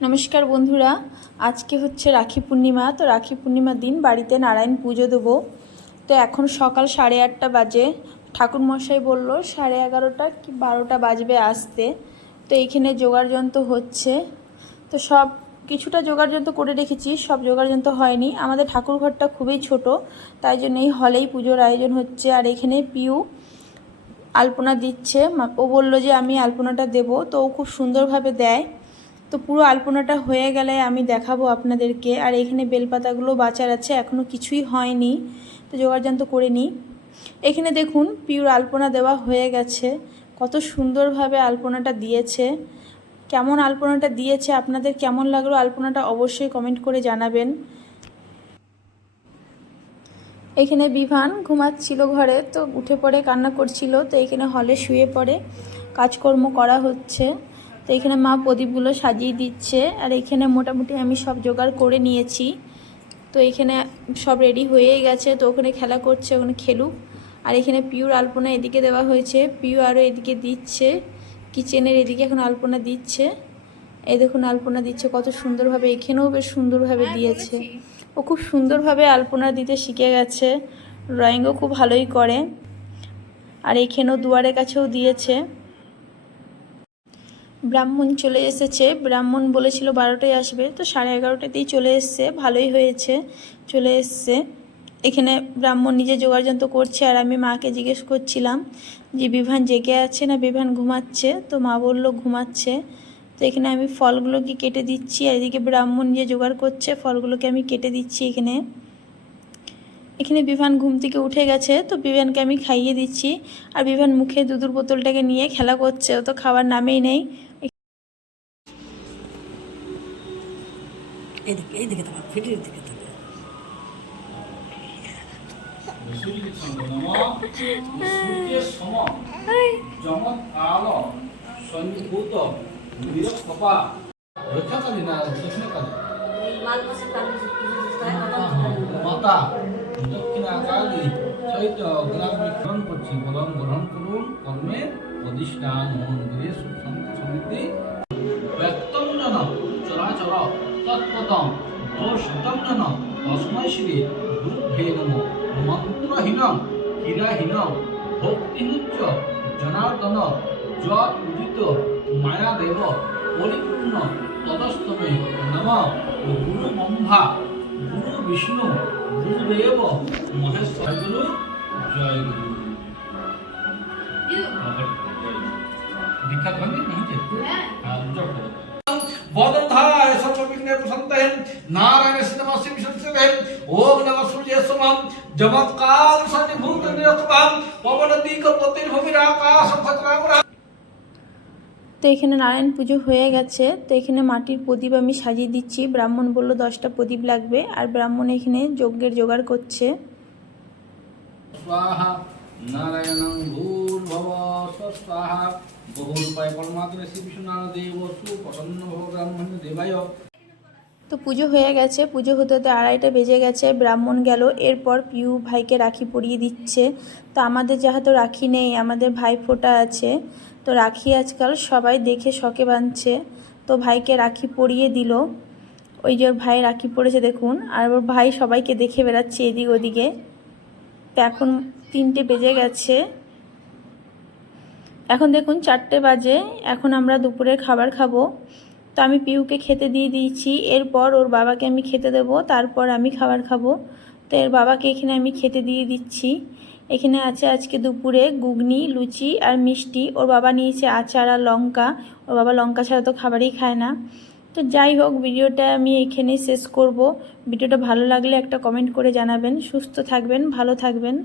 নমস্কার বন্ধুরা, আজকে হচ্ছে রাখি পূর্ণিমা। তো রাখি পূর্ণিমার দিন বাড়িতে নারায়ণ পুজো দেবো। তো এখন সকাল 8:30 বাজে। ঠাকুরমশাই বলল 11:30 কি 12টা বাজবে আসতে। তো এইখানে জোগাড়যন্ত্র হচ্ছে। তো সব কিছুটা জোগাড়যন্ত্র করে রেখেছি, সব জোগাড়যন্ত্র হয়নি। আমাদের ঠাকুর ঘরটা খুবই ছোট, তাই জন্য এই হলেই পুজোর আয়োজন হচ্ছে। আর এখানে পিউ আলপনা দিচ্ছে। ও বললো যে আমি আলপনাটা দেবো, তো ও খুব সুন্দরভাবে দেয়। তো পুরো আলপনাটা হয়ে গেলে আমি দেখাবো আপনাদেরকে। আর এখানে বেলপাতাগুলো বাঁচার আছে, এখনও কিছুই হয়নি, তো জোগাড়যন্ত্র করে নিই। এখানে দেখুন পিওর আলপনা দেওয়া হয়ে গেছে। কত সুন্দরভাবে আলপনাটা দিয়েছে। কেমন আলপনাটা দিয়েছে, আপনাদের কেমন লাগলো আলপনাটা অবশ্যই কমেন্ট করে জানাবেন। এখানে বিভান ঘুমাচ্ছিল ঘরে, তো উঠে পড়ে কান্না করছিল। তো এখানে হলে শুয়ে পড়ে কাজকর্ম করা হচ্ছে। তো এখানে মা প্রদীপগুলো সাজিয়ে দিচ্ছে। আর এখানে মোটামুটি আমি সব জোগাড় করে নিয়েছি। তো এখানে সব রেডি হয়েই গেছে। তো ওখানে খেলা করছে, ওখানে খেলুক। আর এখানে পিওর আলপনা এদিকে দেওয়া হয়েছে, পিউ আরও এদিকে দিচ্ছে, কিচেনের এদিকে এখন আলপনা দিচ্ছে। এই দেখুন আলপনা দিচ্ছে কত সুন্দরভাবে। এখানেও বেশ সুন্দরভাবে দিয়েছে। ও খুব সুন্দরভাবে আলপনা দিতে শিখে গেছে, ড্রয়িংও খুব ভালোই করে। আর এইখানেও দুয়ারের কাছেও দিয়েছে। ব্রাহ্মণ চলে এসেছে। ব্রাহ্মণ বলেছিল 12টায় আসবে, তো 11:30তেই চলে এসছে। ভালোই হয়েছে, চলে এসছে। এখানে ব্রাহ্মণ নিজে যোগাড়যন্ত্র করছে। আর আমি মাকে জিজ্ঞেস করছিলাম যে বিভান জেগে আছে না বিভান ঘুমাচ্ছে। তো মা বলল ঘুমাচ্ছে। তো এখানে আমি ফলগুলোকে কেটে দিচ্ছি। আর এদিকে ব্রাহ্মণ নিজে জোগাড় করছে, ফলগুলোকে আমি কেটে দিচ্ছি। এখানে বিভান ঘুম থেকে উঠে গেছে, তো বিভানকে আমি খাইয়ে দিচ্ছি। আর বিভান মুখে দুধের বোতলটাকে নিয়ে খেলা করছে, ও তো খাবার নামেই নেই। এইদিকে থাকা ফিটির দিকে থাকা মাতা দক্ষিণাকালী চৈত্য গ্রাম বিক্রম করছি বলম গ্রহণ করুন কর্মে অধিষ্ঠান মন্দিরে সুখ সমৃদ্ধি ব্যক্তম জন চরাচর তৎপতম দোষতম জন তস্মৈ শ্রী গুরুভ্যে নমঃ মন্ত্রহীনম ক্রীড়াহীনম ভক্তিনুচ্চ জনার্দন যৎ উদিত মায়াদেব পরিপূর্ণ তদস্তমে নমঃ গুরু ব্রহ্মা গুরু বিষ্ণু গুরুদেব মহেশ্বর গুরু জয় গুরু দীক্ষা ভাঙে নিচে বদন্ধায় সর্ববিঘ্নে প্রসন্তহেন নারায়ণ সিদ্ধমস্তি বিশুদ্ধেন ওম নমঃ সূর্যেশ্বমম জগৎকাল সন্নিভূত নিরক্ষম পবনদিক পতির্ভূমির আকাশ ভদ্রামরা। তো এখানে নারায়ণ পুজো হয়ে গেছে। তো এখানে মাটির প্রদীপ আমি সাজিয়ে দিচ্ছি। ব্রাহ্মণ বলল 10টা প্রদীপ লাগবে। আর ব্রাহ্মণ এখানে যজ্ঞের জোগাড় করছে। স্বাহা নারায়ণং ভূর্ভুবঃ স্বাহা বহুরূপায় পরমাত্মা শ্রী বিষ্ণুদেব সুপ্রসন্ন ব্রাহ্মণ দেবায়। তো পুজো হয়ে গেছে। পুজো হতে হতে 2:30 বেজে গেছে। ব্রাহ্মণ গেল। এরপর পিউ ভাইকে রাখি পরিয়ে দিচ্ছে। তো আমাদের যেহেতু রাখি নেই, আমাদের ভাই ফোঁটা আছে। তো রাখি আজকাল সবাই দেখে শখে বাঁধছে। তো ভাইকে রাখি পরিয়ে দিল। ওই যে ওর ভাই রাখি পরেছে দেখুন। আর ওর ভাই সবাইকে দেখে বেড়াচ্ছে এদিক ওদিকে। তো এখন 3টে বেজে গেছে। এখন দেখুন 4টে বাজে। এখন আমরা দুপুরের খাবার খাবো। তো আমি পিউকে খেতে দিয়ে দিয়েছি। এরপর ওর বাবাকে আমি খেতে দেবো, তারপর আমি খাবার খাবো। তো এর বাবাকে এখানে আমি খেতে দিয়ে দিচ্ছি। এখানে আছে আজকে দুপুরে ঘুগনি, লুচি আর মিষ্টি। ওর বাবা নিয়েছে আচার আর লঙ্কা। ওর বাবা লঙ্কা ছাড়া তো খাবারই খায় না। তো যাই হোক, ভিডিওটা আমি এখানেই শেষ করব। ভিডিওটা ভালো লাগলে একটা কমেন্ট করে জানাবেন। সুস্থ থাকবেন, ভালো থাকবেন।